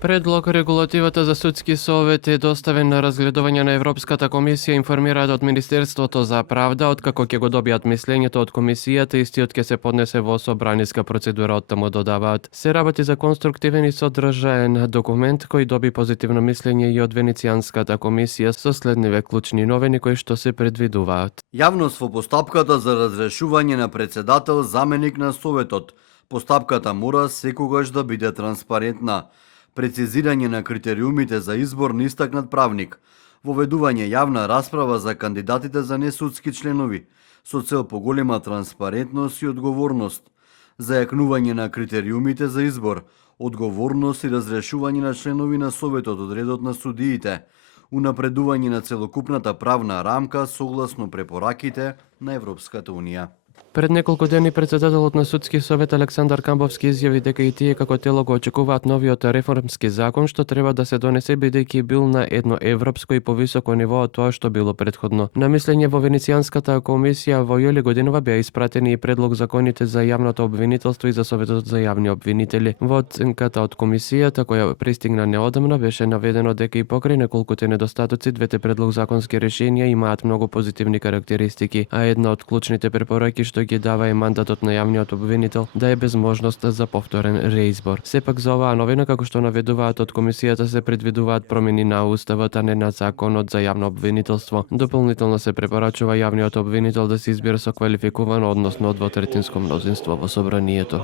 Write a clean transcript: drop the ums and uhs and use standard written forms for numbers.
Предлог регулативата за судски совет е доставен на разгледување на Европската комисија, информираат од Министерството за правда. Откако ќе го добијат мислењето од комисијата, истиот ќе се поднесе во собраниска процедура, оттаму додаваат. Се работи за конструктивен и содржаен документ кој доби позитивно мислење и од Венецијанската комисија со следниве клучни новини кои што се предвидуваат. Јавност во постапката за разрешување на председател, заменик на Советот. Постапката мора секогаш да биде транспарентна. Прецизирање на критериумите за избор на истакнат правник, воведување јавна расправа за кандидатите за несудски членови, со цел поголема транспарентност и одговорност, зајакнување на критериумите за избор, одговорност и разрешување на членови на Советот од редот на судиите, унапредување на целокупната правна рамка согласно препораките на Европската Унија. Пред неколку дени председателот на Судски совет Александар Камбовски изјави дека и тие како тело го очекуваат новиот реформски закон што треба да се донесе бидејќи бил на едно европско и повисоко ниво од тоа што било претходно. На мислење во Венецијанската комисија во јули годинава беа испратени и предлог законите за јавното обвинителство и за Советот за јавни обвинители. Во оценката од комисијата која пристигна неодамна беше наведено дека и покрај неколкуте недостатоци двете предлог законски решенија имаат многу позитивни карактеристики, а една од клучните препораки што ги дава и мандатот на јавниот обвинител да е без можност за повторен реизбор. Сепак за оваа новина, како што наведуваат од комисијата, се предвидуваат промени на уставот, а не на законот за јавно обвинителство. Дополнително се препорачува јавниот обвинител да се избира со квалификувано, односно двотретинско мнозинство во собранието.